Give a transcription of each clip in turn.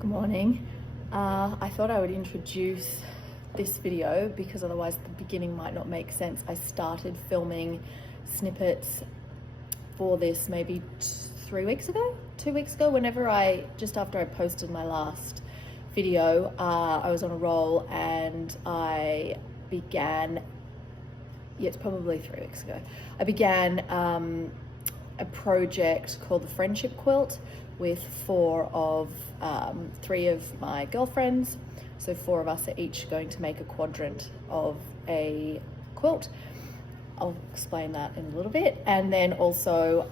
Good morning. I thought I would introduce this video because otherwise the beginning might not make sense. I started filming snippets for this maybe 2 weeks ago, just after I posted my last video. I was on a roll and I began, it's probably 3 weeks ago, I began a project called the Friendship Quilt with three of my girlfriends. So 4 of us are each going to make a quadrant of a quilt. I'll explain that in a little bit. And then also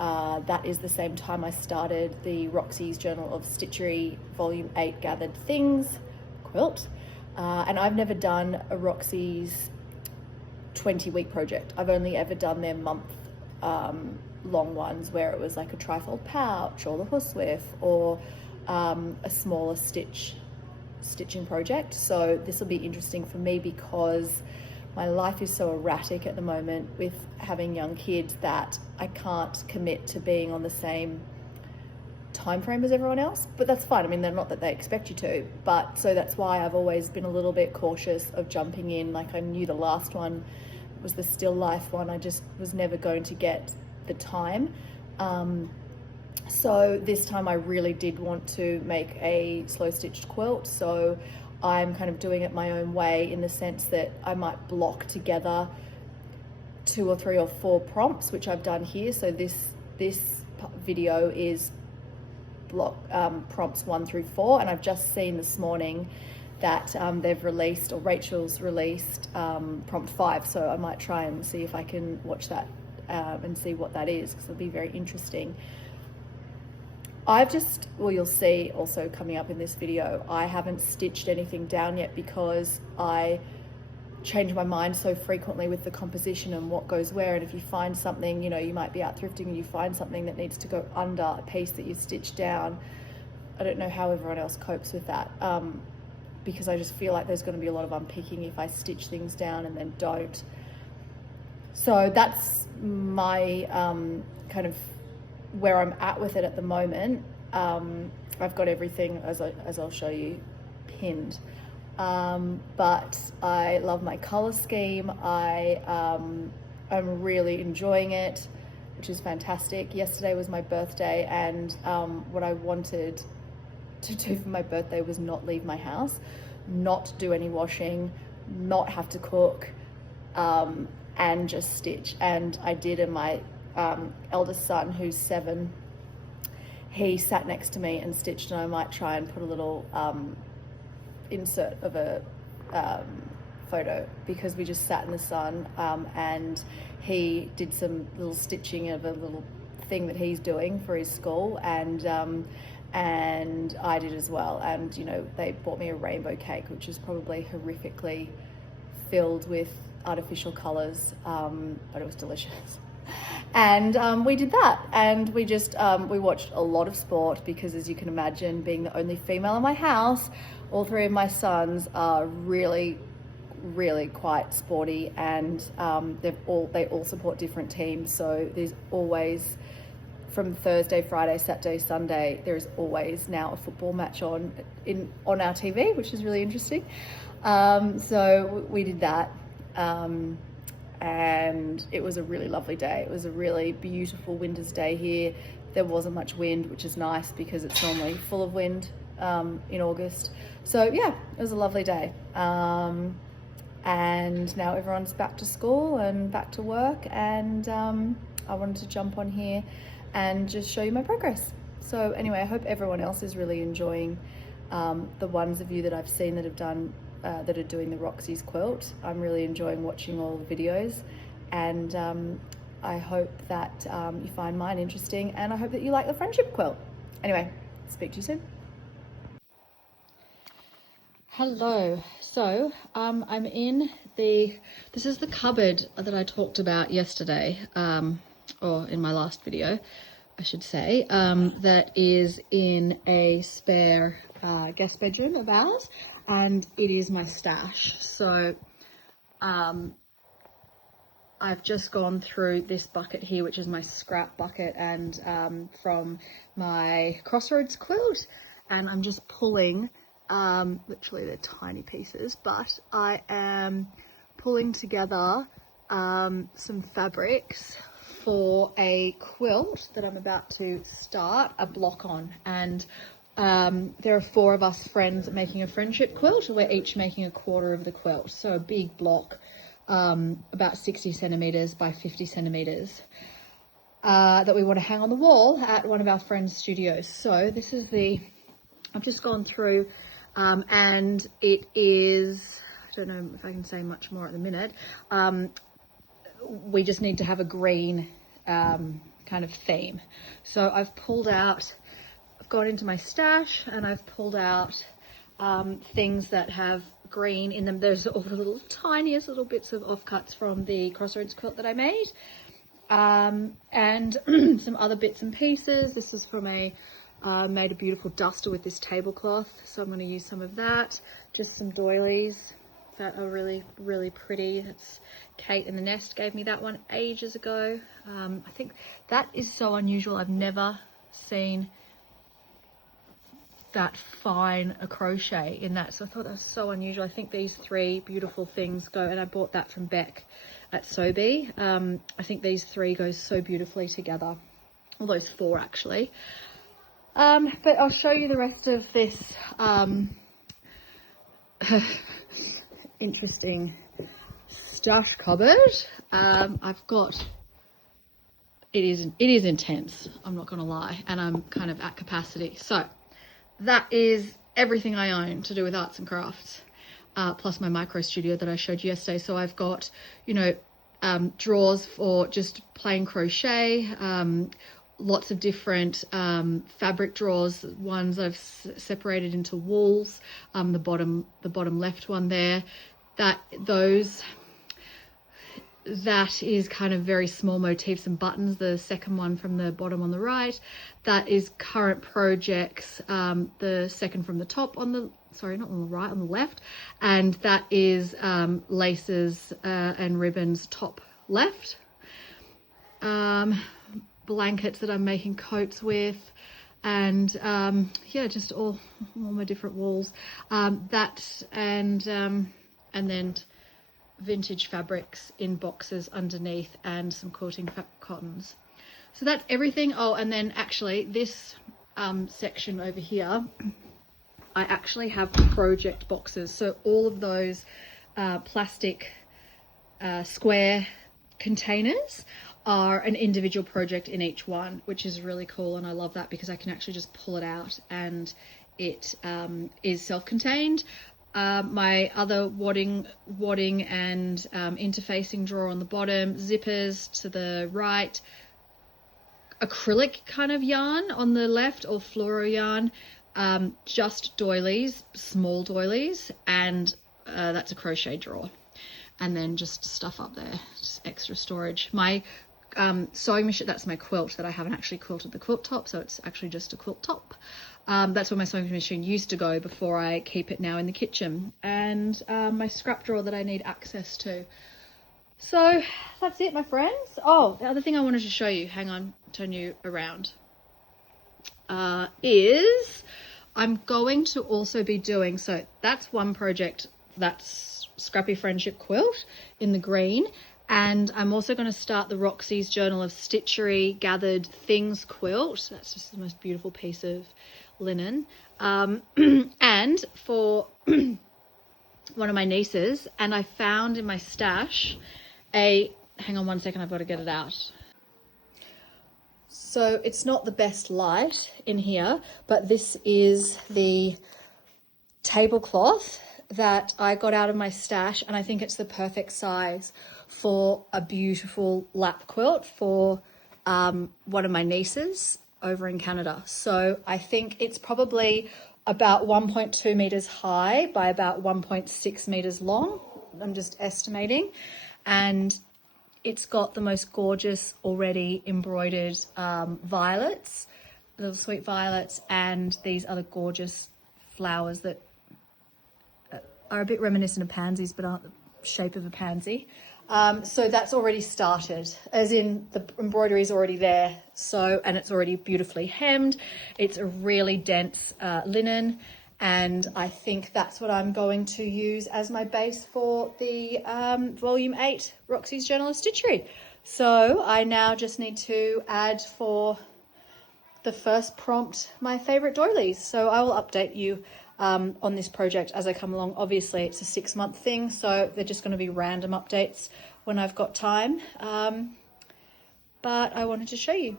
that is the same time I started the Roxy's Journal of Stitchery Volume 8 Gathered Things quilt. And I've never done a Roxy's 20-week project. I've only ever done their month long ones where it was like a trifold pouch or the horsewhip or a smaller stitching project. So this will be interesting for me because my life is so erratic at the moment with having young kids that I can't commit to being on the same time frame as everyone else, but that's fine. I mean, they're not that they expect you to, but so that's why I've always been a little bit cautious of jumping in. Like, I knew the last one was the still life one. I just was never going to get the time. So this time I really did want to make a slow stitched quilt. So I'm kind of doing it my own way in the sense that I might block together 2 or 3 or 4 prompts, which I've done here. So this video is block prompts 1 through 4, and I've just seen this morning that they've released, or Rachel's released, prompt 5. So I might try and see if I can watch that and see what that is, because it'll be very interesting. You'll see also coming up in this video, I haven't stitched anything down yet because I change my mind so frequently with the composition and what goes where. And if you find something, you might be out thrifting and you find something that needs to go under a piece that you stitched down. I don't know how everyone else copes with that, because I just feel like there's going to be a lot of unpicking if I stitch things down and then don't. So that's my kind of where I'm at with it at the moment. I've got everything, as I'll show you, pinned. But I love my color scheme. I'm really enjoying it, which is fantastic. Yesterday was my birthday, and what I wanted to do for my birthday was not leave my house, not do any washing, not have to cook, and just stitch. And I did. And my eldest son, who's 7, he sat next to me and stitched, and I might try and put a little insert of a photo, because we just sat in the sun, and he did some little stitching of a little thing that he's doing for his school, and I did as well. And they bought me a rainbow cake, which is probably horrifically filled with artificial colors, but it was delicious. And we did that, and we just we watched a lot of sport, because as you can imagine, being the only female in my house, all 3 of my sons are really quite sporty, and they all support different teams. So there's always, from Thursday, Friday, Saturday, Sunday, there is always now a football match on our TV, which is really interesting. So we did that. And it was a really lovely day. It was a really beautiful winter's day here. There wasn't much wind, which is nice because it's normally full of wind in August. So yeah, it was a lovely day. And now everyone's back to school and back to work, and I wanted to jump on here and just show you my progress. So anyway, I hope everyone else is really enjoying the ones of you that I've seen that have done that are doing the Roxy's quilt. I'm really enjoying watching all the videos, and I hope that you find mine interesting, and I hope that you like the friendship quilt. Anyway, speak to you soon. Hello. So I'm in this is the cupboard that I talked about yesterday, or in my last video, I should say, that is in a spare guest bedroom of ours, and it is my stash. So I've just gone through this bucket here, which is my scrap bucket, and from my Crossroads quilt, and I'm just pulling, literally they're tiny pieces, but I am pulling together some fabrics for a quilt that I'm about to start a block on. And there are 4 of us friends making a friendship quilt, and we're each making a quarter of the quilt. So a big block, about 60 centimeters by 50 centimeters, that we want to hang on the wall at one of our friends' studios. So this is I've just gone through, and it is, I don't know if I can say much more at the minute. We just need to have a green kind of theme. So I've gone into my stash and I've pulled out things that have green in them. There's all the little tiniest little bits of offcuts from the Crossroads quilt that I made, and some other bits and pieces. This is from made a beautiful duster with this tablecloth, so I'm going to use some of that. Just some doilies that are really, really pretty. That's Kate in the Nest gave me that one ages ago. I think that is so unusual. I've never seen that fine a crochet in that, so I thought that was so unusual. I think these 3 beautiful things go, and I bought that from Beck at Sobe. I think these 3 go so beautifully together, well, those 4 actually. But I'll show you the rest of this interesting stash cupboard. I've got, it is intense, I'm not gonna lie, and I'm kind of at capacity. So that is everything I own to do with arts and crafts, plus my micro studio that I showed you yesterday. So I've got, you know, drawers for just plain crochet, lots of different fabric drawers. Ones I've separated into wools, the bottom left one there, that is kind of very small motifs and buttons. The second one from the bottom on the right, that is current projects. The second from the top on the, sorry, not on the right, on the left, and that is laces and ribbons top left. Blankets that I'm making coats with, and yeah, just all my different walls. That and then vintage fabrics in boxes underneath, and some quilting cottons. So that's everything. Oh, and then actually this section over here, I actually have project boxes. So all of those plastic square containers are an individual project in each one, which is really cool, and I love that because I can actually just pull it out and it is self-contained. My other wadding and interfacing drawer on the bottom, zippers to the right, acrylic kind of yarn on the left, or fluoro yarn, just doilies, small doilies, and that's a crochet drawer. And then just stuff up there, just extra storage. My sewing machine, that's my quilt that I haven't actually quilted the quilt top, so it's actually just a quilt top. That's where my sewing machine used to go before I keep it now in the kitchen. And my scrap drawer that I need access to. So that's it, my friends. Oh, the other thing I wanted to show you, hang on, turn you around, is I'm going to also be doing, so that's one project, that's Scrappy Friendship Quilt in the green. And I'm also going to start the Roxy's Journal of Stitchery Gathered Things quilt. That's just the most beautiful piece of linen. And for one of my nieces, and I found in my stash hang on one second, I've got to get it out. So it's not the best light in here, but this is the tablecloth that I got out of my stash, and I think it's the perfect size for a beautiful lap quilt for one of my nieces over in Canada. So I think it's probably about 1.2 meters high by about 1.6 meters long. I'm just estimating. And it's got the most gorgeous already embroidered violets, little sweet violets, and these other gorgeous flowers that are a bit reminiscent of pansies but aren't the shape of a pansy. So that's already started, as in the embroidery is already there. So, and it's already beautifully hemmed. It's a really dense linen, and I think that's what I'm going to use as my base for the volume 8 Roxy's Journal of Stitchery. So I now just need to add for the first prompt my favorite doilies. So I will update you on this project as I come along. Obviously it's a 6-month thing, so they're just going to be random updates when I've got time, but I wanted to show you.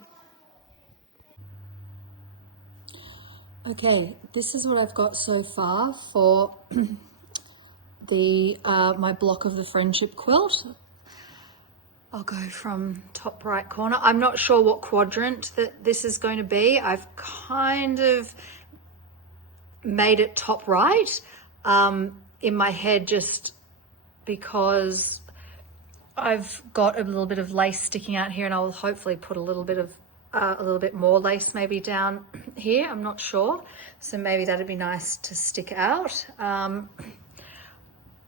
Okay, this is what I've got so far for the my block of the friendship quilt. I'll go from top right corner. I'm not sure what quadrant that this is going to be. I've kind of made it top right in my head, just because I've got a little bit of lace sticking out here, and I will hopefully put a little bit more lace maybe down here. I'm not sure, so maybe that'd be nice to stick out.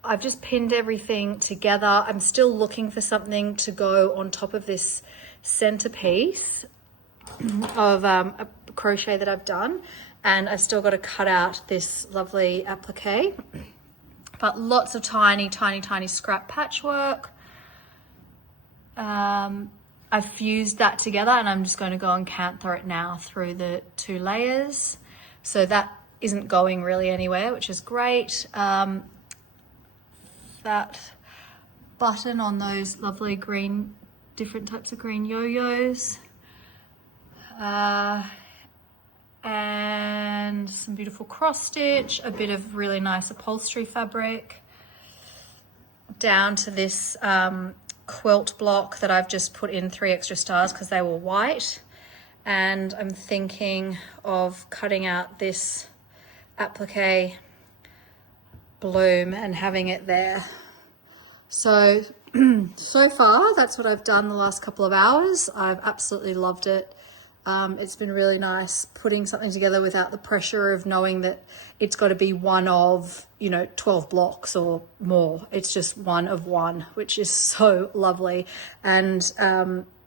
I've just pinned everything together. I'm still looking for something to go on top of this centerpiece of a crochet that I've done, and I've still got to cut out this lovely applique, but lots of tiny scrap patchwork. I've fused that together, and I'm just going to go and canther it now through the 2 layers, so that isn't going really anywhere, which is great. That button on those lovely green, different types of green yo-yos, and some beautiful cross stitch, a bit of really nice upholstery fabric, down to this quilt block that I've just put in 3 extra stars because they were white, and I'm thinking of cutting out this applique bloom and having it there. So so far that's what I've done the last couple of hours. I've absolutely loved it. It's been really nice putting something together without the pressure of knowing that it's got to be one of, 12 blocks or more. It's just one of one, which is so lovely. And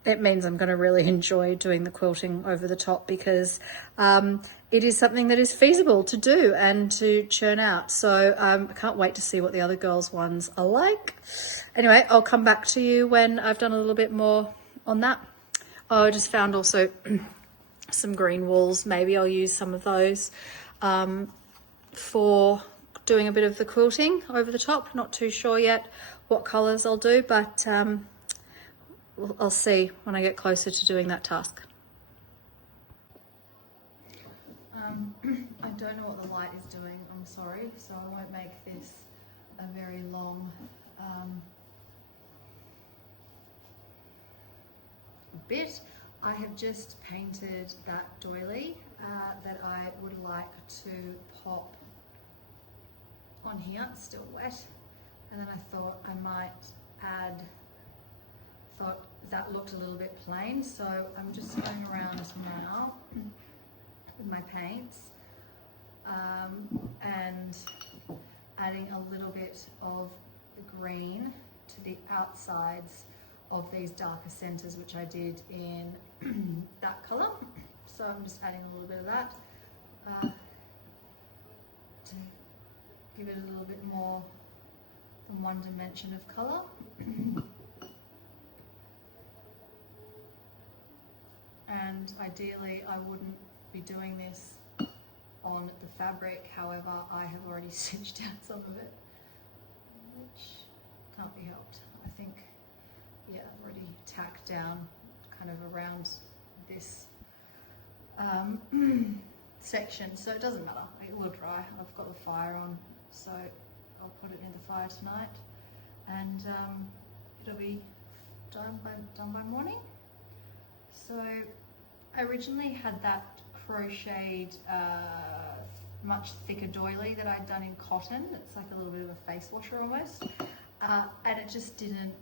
it means I'm going to really enjoy doing the quilting over the top, because it is something that is feasible to do and to churn out. So I can't wait to see what the other girls' ones are like. Anyway, I'll come back to you when I've done a little bit more on that. Oh, I just found also some green wools. Maybe I'll use some of those for doing a bit of the quilting over the top. Not too sure yet what colours I'll do, but I'll see when I get closer to doing that task. I don't know what the light is doing, I'm sorry, so I won't make this a very long bit. I have just painted that doily that I would like to pop on here. It's still wet, and then I thought I might add, thought that looked a little bit plain, so I'm just going around now with my paints and adding a little bit of the green to the outsides of these darker centers, which I did in that color. So I'm just adding a little bit of that to give it a little bit more than one dimension of color. And ideally I wouldn't be doing this on the fabric, however I have already stitched out some of it, which can't be helped. I think, yeah, I've already tacked down kind of around this section, so it doesn't matter, it will dry. I've got the fire on, so I'll put it in the fire tonight, and it'll be done by morning. So I originally had that crocheted much thicker doily that I'd done in cotton. It's like a little bit of a face washer almost, and it just didn't,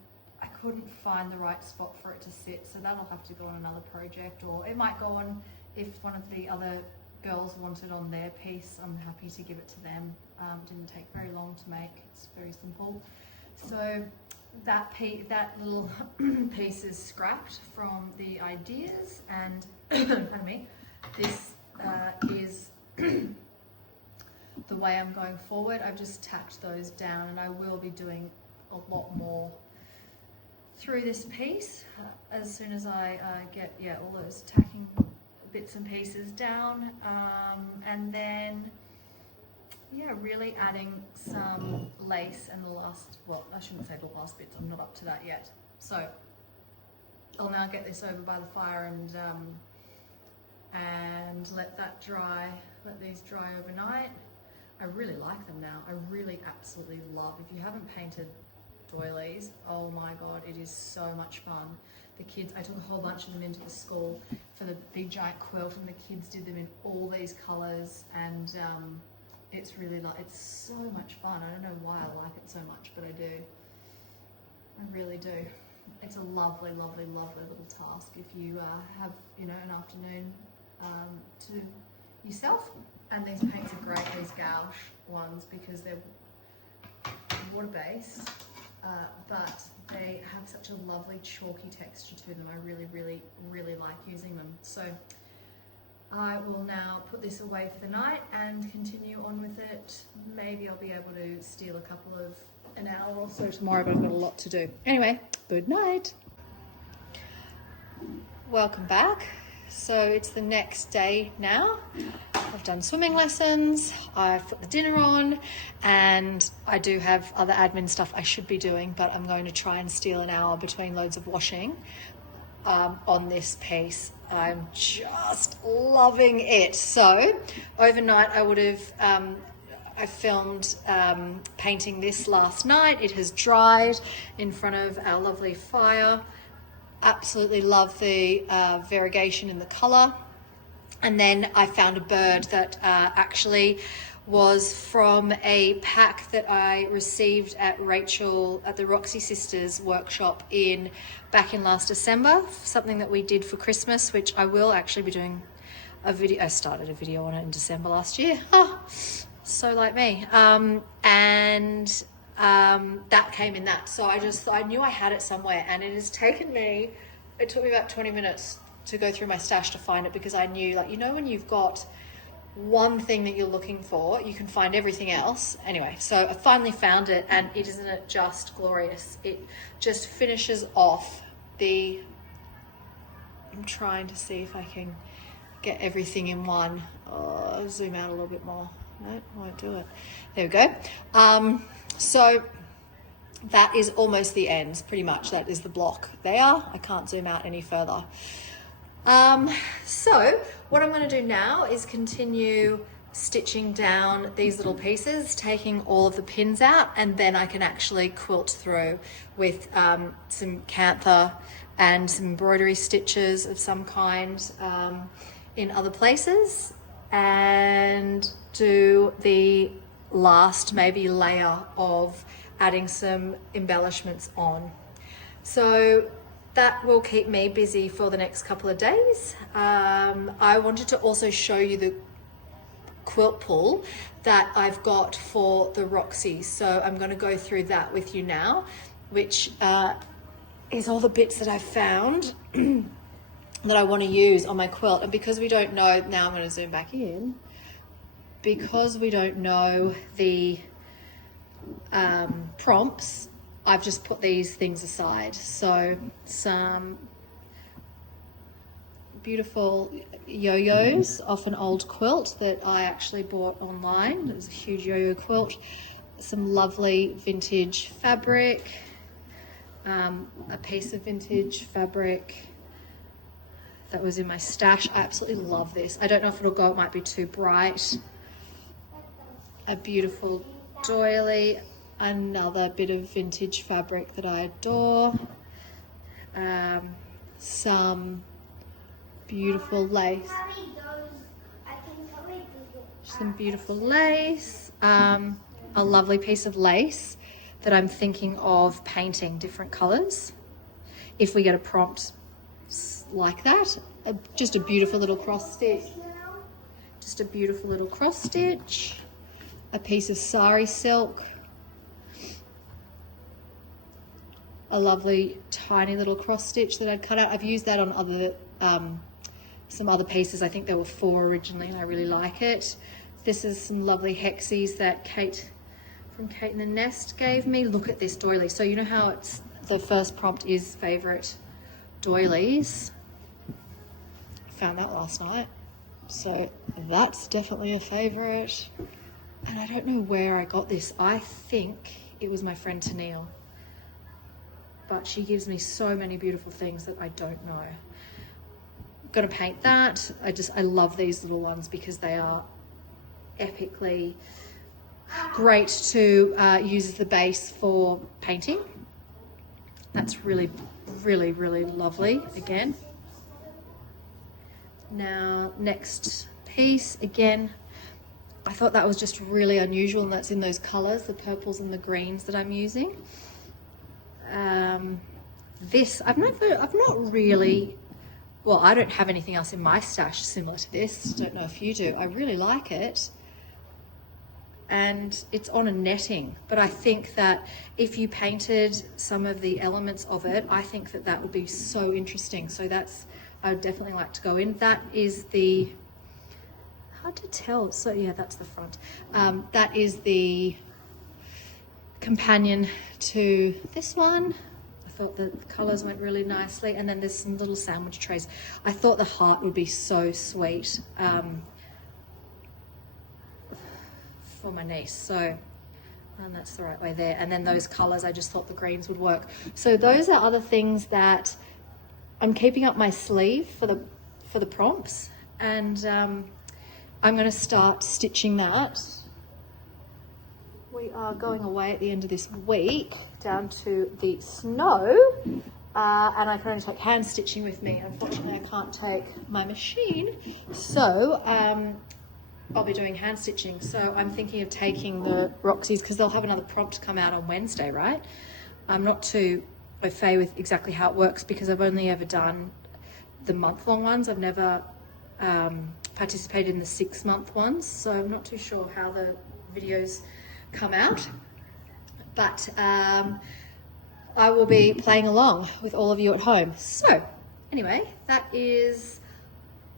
I couldn't find the right spot for it to sit, so that'll have to go on another project, or it might go on if one of the other girls wanted on their piece. I'm happy to give it to them. Didn't take very long to make, it's very simple. So that little piece is scrapped from the ideas, and pardon me, this is the way I'm going forward. I've just tacked those down, and I will be doing a lot more through this piece as soon as I get all those tacking bits and pieces down, and then really adding some lace and the last, well, I shouldn't say the last bits, I'm not up to that yet. So I'll now get this over by the fire and let these dry overnight. I really like them now. I really absolutely love, if you haven't painted doilies, oh my God, it is so much fun. The kids, I took a whole bunch of them into the school for the big giant quilt, and the kids did them in all these colors, and it's really it's so much fun. I don't know why I like it so much, but I do. I really do. It's a lovely, lovely, lovely little task if you have, an afternoon to yourself. And these paints are great, these gouache ones, because they're water-based, but they have such a lovely chalky texture to them. I really, really, really like using them. So I will now put this away for the night and continue on with it. Maybe I'll be able to steal an hour or so tomorrow, but I've got a lot to do. Anyway, good night. Welcome back. So it's the next day now. I've done swimming lessons, I've put the dinner on, and I do have other admin stuff I should be doing, but I'm going to try and steal an hour between loads of washing on this piece. I'm just loving it. So overnight I would have, I filmed painting this last night. It has dried in front of our lovely fire. Absolutely love the variegation in the colour. And then I found a bird that actually was from a pack that I received at the Roxy Sisters workshop back in last December, something that we did for Christmas, which I will actually be doing a video. I started a video on it in December last year. Oh, so like me. And that came in that. So I knew I had it somewhere, and it took me about 20 minutes to go through my stash to find it, because I knew, when you've got one thing that you're looking for, you can find everything else. Anyway, so I finally found it, and isn't it just glorious? It just finishes off I'm trying to see if I can get everything in one. Oh, I'll zoom out a little bit more. No, won't do it. There we go. So that is almost the end, pretty much. That is the block there. I can't zoom out any further. So what I'm going to do now is continue stitching down these little pieces, taking all of the pins out, and then I can actually quilt through with some cantha and some embroidery stitches of some kind in other places, and do the last maybe layer of adding some embellishments on. So that will keep me busy for the next couple of days. I wanted to also show you the quilt pull that I've got for the Roxy. So I'm going to go through that with you now, which is all the bits that I've found that I want to use on my quilt. And because we don't know, now I'm going to zoom back in, because we don't know the prompts, I've just put these things aside. So some beautiful yo-yos off an old quilt that I actually bought online. It was a huge yo-yo quilt. Some lovely vintage fabric, a piece of vintage fabric that was in my stash. I absolutely love this. I don't know if it'll go, it might be too bright. A beautiful doily, another bit of vintage fabric that I adore, some beautiful lace, a lovely piece of lace that I'm thinking of painting different colors if we get a prompt like that. Just a beautiful little cross stitch, a piece of sari silk, a lovely tiny little cross stitch that I'd cut out. I've used that on other some other pieces. I think there were 4 originally, and I really like it. This is some lovely hexies that Kate from Kate in the Nest gave me. Look at this doily. So you know how it's the first prompt is favorite doilies. I found that last night, so that's definitely a favorite. And I don't know where I got this. I think it was my friend Tennille, but she gives me so many beautiful things that I don't know. I'm gonna paint that. I love these little ones because they are epically great to use as the base for painting. That's really, really, really lovely again. Now, next piece, again, I thought that was just really unusual, and that's in those colors, the purples and the greens that I'm using. This, I've not really, well, I don't have anything else in my stash similar to this. Don't know if you do. I really like it. And it's on a netting, but I think that if you painted some of the elements of it, I think that that would be so interesting. So that's, I would definitely like to go in. That is the, hard to tell. So yeah, that's the front. That is the companion to this one. I thought the colors went really nicely. And then there's some little sandwich trays. I thought the heart would be so sweet. For my niece, so and that's the right way there. And then those colors, I just thought the greens would work. So those are other things that I'm keeping up my sleeve for the prompts, and I'm going to start stitching that. We are going away at the end of this week down to the snow, and I can only take hand stitching with me. Unfortunately, I can't take my machine, so I'll be doing hand stitching. So I'm thinking of taking the Roxy's because they'll have another prompt come out on Wednesday, right? I'm not too au fait with exactly how it works because I've only ever done the month-long ones. I've never participated in the 6-month ones, so I'm not too sure how the videos come out. But I will be playing along with all of you at home. So anyway, that is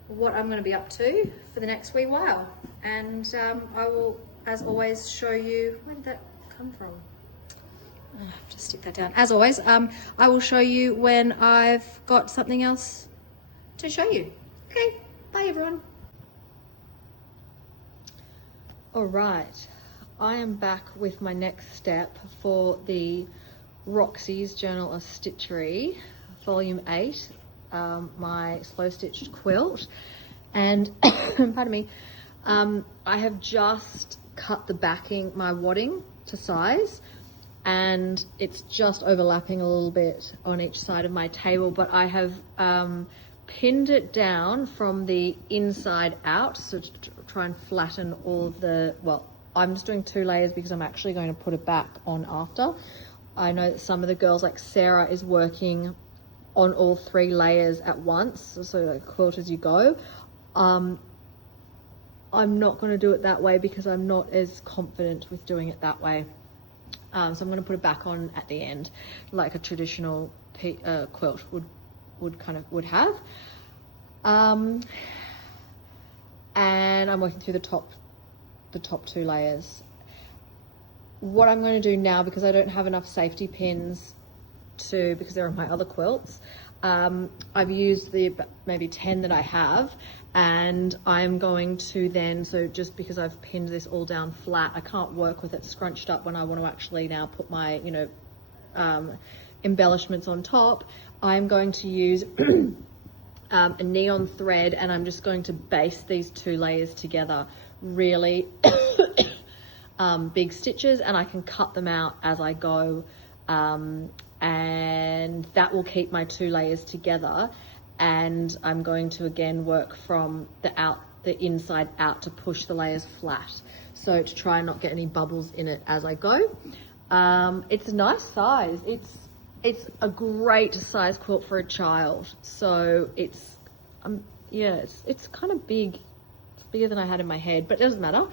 what I'm going to be up to for the next wee while, and I will, as always, show you. Where did that come from? I have to stick that down. As always, I will show you when I've got something else to show you. Okay, bye everyone. All right, I am back with my next step for the Roxy's Journal of Stitchery, Volume 8. My slow stitched quilt, and pardon me, I have just cut the backing, my wadding to size, and it's just overlapping a little bit on each side of my table, but I have pinned it down from the inside out, so to try and flatten all of the, well, I'm just doing 2 layers because I'm actually going to put it back on after. I know that some of the girls, like Sarah, is working on all 3 layers at once, so like quilt as you go. I'm not going to do it that way because I'm not as confident with doing it that way. So I'm going to put it back on at the end, like a traditional quilt would have. And I'm working through the top 2 layers. What I'm going to do now, because I don't have enough safety pins because they're on my other quilts, I've used the maybe 10 that I have, and I'm going to then, so just because I've pinned this all down flat, I can't work with it scrunched up when I want to actually now put my, embellishments on top. I'm going to use a neon thread, and I'm just going to baste these 2 layers together, really big stitches, and I can cut them out as I go. And that will keep my 2 layers together, and I'm going to again work from the inside out to push the layers flat, so to try and not get any bubbles in it as I go. It's a nice size. It's a great size quilt for a child, so it's kind of big. It's bigger than I had in my head, but it doesn't matter.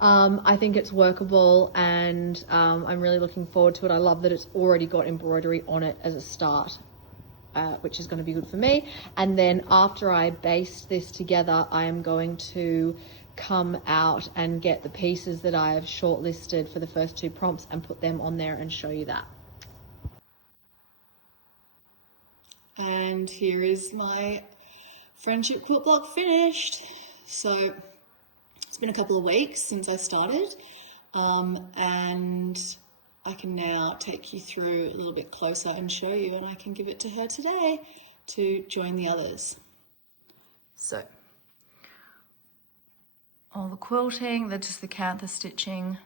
I think it's workable, and I'm really looking forward to it. I love that it's already got embroidery on it as a start, which is going to be good for me. And then after I baste this together, I am going to come out and get the pieces that I have shortlisted for the first 2 prompts and put them on there and show you that. And here is my friendship quilt block finished. So it's been a couple of weeks since I started, and I can now take you through a little bit closer and show you, and I can give it to her today to join the others. So all the quilting, just the cantha stitching.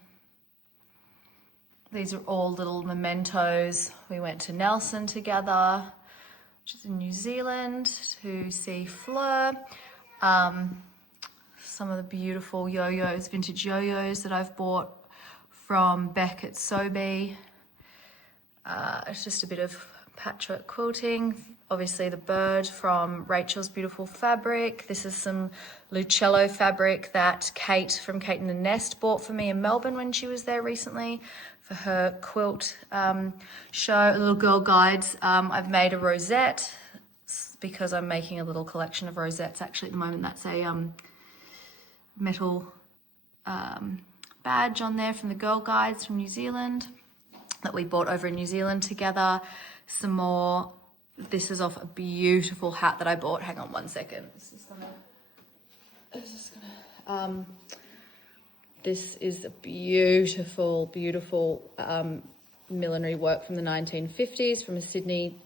These are all little mementos. We went to Nelson together, which is in New Zealand, to see Fleur. Some of the beautiful yo-yos, vintage yo-yos that I've bought from Beck at Sobe. It's just a bit of patchwork quilting. Obviously the bird from Rachel's Beautiful Fabric. This is some Lucello fabric that Kate from Kate and the Nest bought for me in Melbourne when she was there recently for her quilt show, little girl guides. I've made a rosette because I'm making a little collection of rosettes actually at the moment. That's a metal badge on there from the Girl Guides from New Zealand that we bought over in New Zealand together. Some more. This is off a beautiful hat that I bought. Hang on one second. This is a beautiful, beautiful millinery work from the 1950s from a Sydney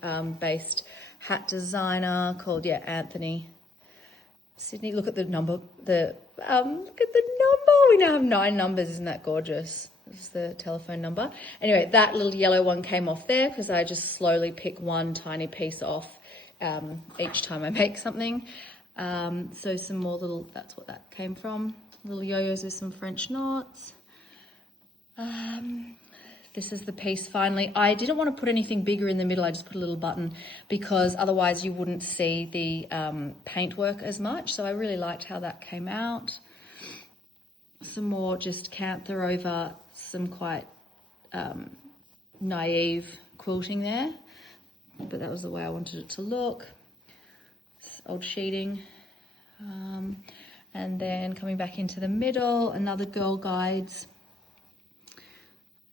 based hat designer called Anthony Sydney. Look at the number. Look at the number. We now have 9 numbers. Isn't that gorgeous? This is the telephone number. Anyway, that little yellow one came off there because I just slowly pick one tiny piece off each time I make something. So some more little, that's what that came from. Little yo-yos with some French knots. This is the piece finally. I didn't want to put anything bigger in the middle. I just put a little button because otherwise you wouldn't see the paintwork as much. So I really liked how that came out. Some more just cantha over some quite naive quilting there. But that was the way I wanted it to look. Old sheeting. And then coming back into the middle, another Girl Guides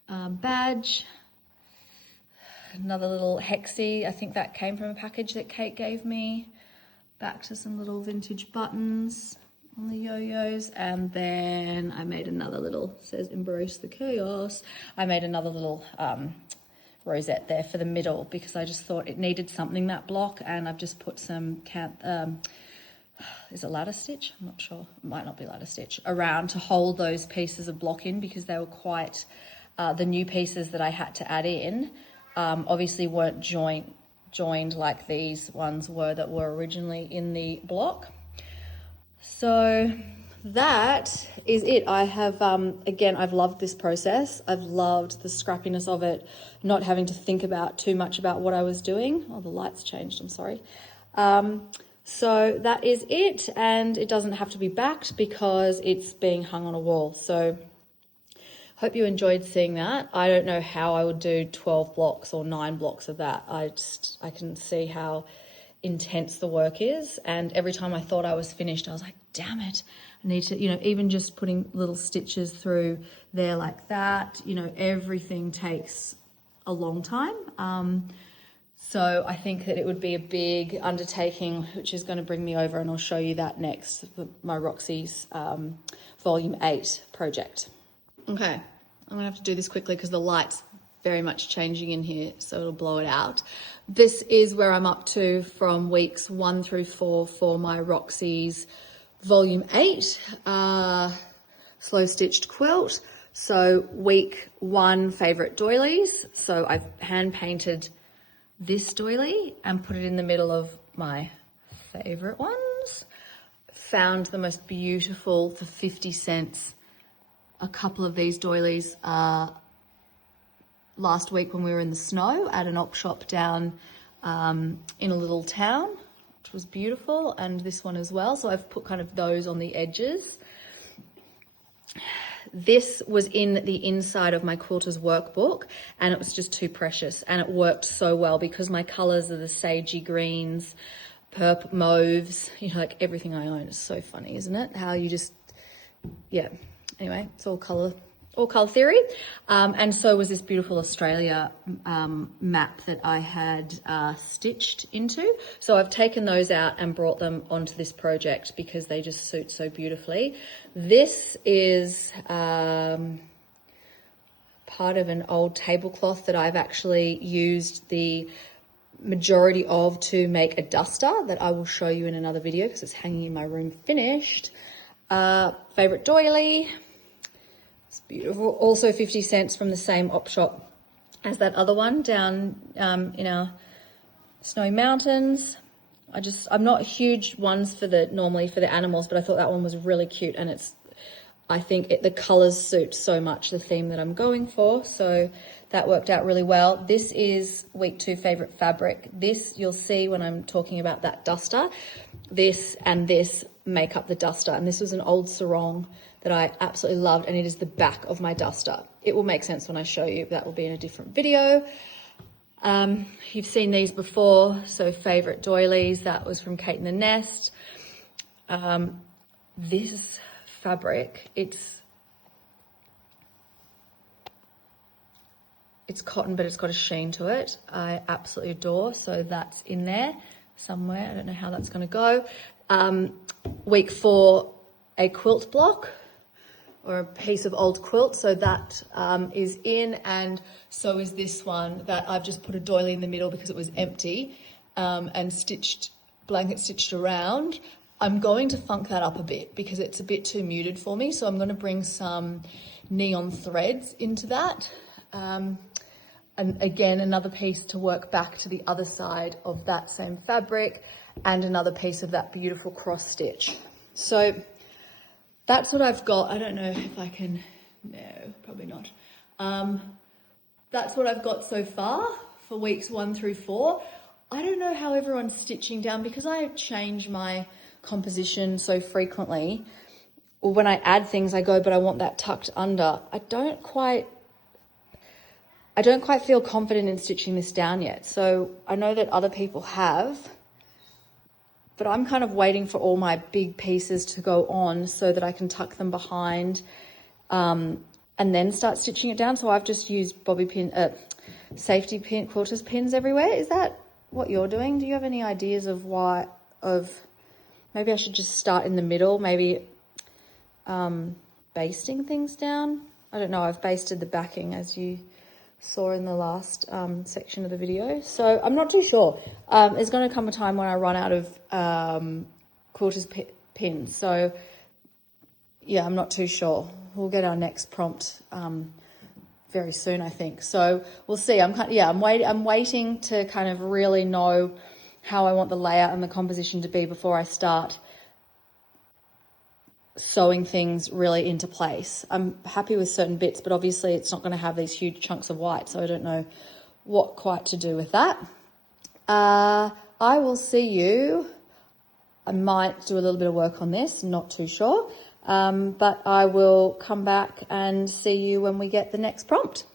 badge. Another little hexie. I think that came from a package that Kate gave me. Back to some little vintage buttons on the yo-yos. And then I made another little, says embrace the chaos. I made another little rosette there for the middle because I just thought it needed something, that block, and I've just put some is it ladder stitch? I'm not sure. It might not be ladder stitch around to hold those pieces of block in because they were quite the new pieces that I had to add in obviously weren't joined like these ones were that were originally in the block. So that is it. I have again, I've loved this process. I've loved the scrappiness of it, not having to think about too much about what I was doing. Oh, the lights changed, I'm sorry. So that is it, and it doesn't have to be backed because it's being hung on a wall. So hope you enjoyed seeing that. I don't know how I would do 12 blocks or 9 blocks of that. I can see how intense the work is, and every time I thought I was finished, I was like, damn it, I need to, even just putting little stitches through there like that, everything takes a long time. So I think that it would be a big undertaking, which is going to bring me over, and I'll show you that next, my Roxy's Volume 8 project. Okay, I'm going to have to do this quickly because the light's very much changing in here, so it'll blow it out. This is where I'm up to from weeks 1 through 4 for my Roxy's Volume 8 slow stitched quilt. So week 1, favorite doilies. So I've hand painted this doily and put it in the middle of my favorite ones. Found the most beautiful for 50 cents. A couple of these doilies last week when we were in the snow at an op shop down in a little town, which was beautiful, and this one as well. So I've put kind of those on the edges. this was in the inside of my quilter's workbook, and it was just too precious, and it worked so well because my colors are the sagey greens, purple mauves, you know, like everything I own. Is so funny, isn't it? How you just, yeah. Anyway, it's all color theory. And so was this beautiful Australia map that I had stitched into. So I've taken those out and brought them onto this project because they just suit so beautifully. This is part of an old tablecloth that I've actually used the majority of to make a duster that I will show you in another video because it's hanging in my room finished. Favorite doily. It's beautiful. Also 50 cents from the same op shop as that other one down in our snowy mountains. I'm not huge ones normally for the animals, but I thought that one was really cute, and I think the colors suit so much the theme that I'm going for. So that worked out really well. This is week 2 favorite fabric. This you'll see when I'm talking about that duster. This and this make up the duster, and this was an old sarong that I absolutely loved, and it is the back of my duster. It will make sense when I show you. That will be in a different video. You've seen these before. So favorite doilies, that was from Kate in the Nest. This fabric, it's cotton, but it's got a sheen to it. I absolutely adore. So that's in there somewhere. I don't know how that's going to go. Week 4, a quilt block or a piece of old quilt. So that is in, and so is this one that I've just put a doily in the middle because it was empty and blanket stitched around. I'm going to funk that up a bit because it's a bit too muted for me. So I'm going to bring some neon threads into that. And again, another piece to work back to the other side of that same fabric, and another piece of that beautiful cross stitch. So that's what I've got. I don't know if I can, no, probably not. That's what I've got so far for weeks 1 through 4. I don't know how everyone's stitching down because I change my composition so frequently. Or when I add things, I go, but I want that tucked under. I don't quite feel confident in stitching this down yet. So I know that other people have, but I'm kind of waiting for all my big pieces to go on so that I can tuck them behind and then start stitching it down. So I've just used bobby pin, safety pin, quilters pins everywhere. Is that what you're doing? Do you have any ideas of maybe I should just start in the middle, maybe basting things down? I don't know. I've basted the backing as you saw in the last section of the video. So I'm not too sure. There's going to come a time when I run out of quilters pins. So yeah, I'm not too sure. We'll get our next prompt very soon, I think. So we'll see. I'm waiting to kind of really know how I want the layout and the composition to be before I start sewing things really into place. I'm happy with certain bits, but obviously it's not going to have these huge chunks of white, so I don't know what quite to do with that. I will see you. I might do a little bit of work on this, not too sure, but I will come back and see you when we get the next prompt.